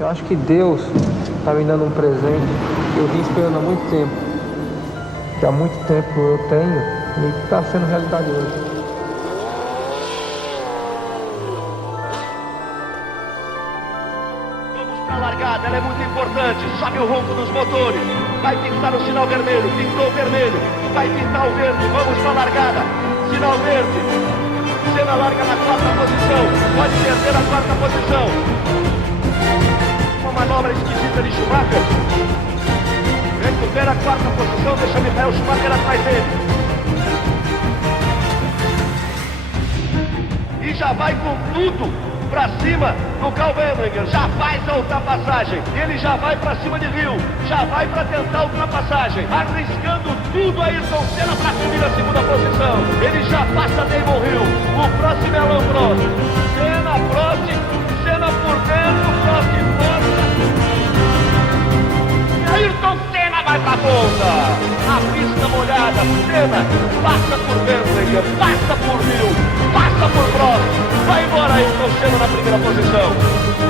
Eu acho que Deus está me dando um presente que eu vim esperando há muito tempo. Que há muito tempo eu tenho e está sendo realidade hoje. A largada, ela é muito importante. Sobe o ronco dos motores. Vai pintar o sinal vermelho. Pintou o vermelho. Vai pintar o verde. Vamos para a largada. Sinal verde. Senna larga na quarta posição. Pode perder a quarta posição. Uma manobra esquisita de Schumacher. Recupera a quarta posição. Deixa Michael Schumacher atrás dele. E já vai com tudo pra cima do Karl Wendlinger, já faz a ultrapassagem, ele já vai pra cima de Hill, já vai pra tentar a ultrapassagem, arriscando tudo Ayrton Senna pra subir a segunda posição, ele já passa Damon Hill, o próximo é Alain Prost, Senna por dentro, Prost fora, Ayrton Senna vai pra ponta, a pista molhada, Senna passa por Wendlinger, passa por Hill, passa por Prost, vai embora Ayrton Senna na primeira posição.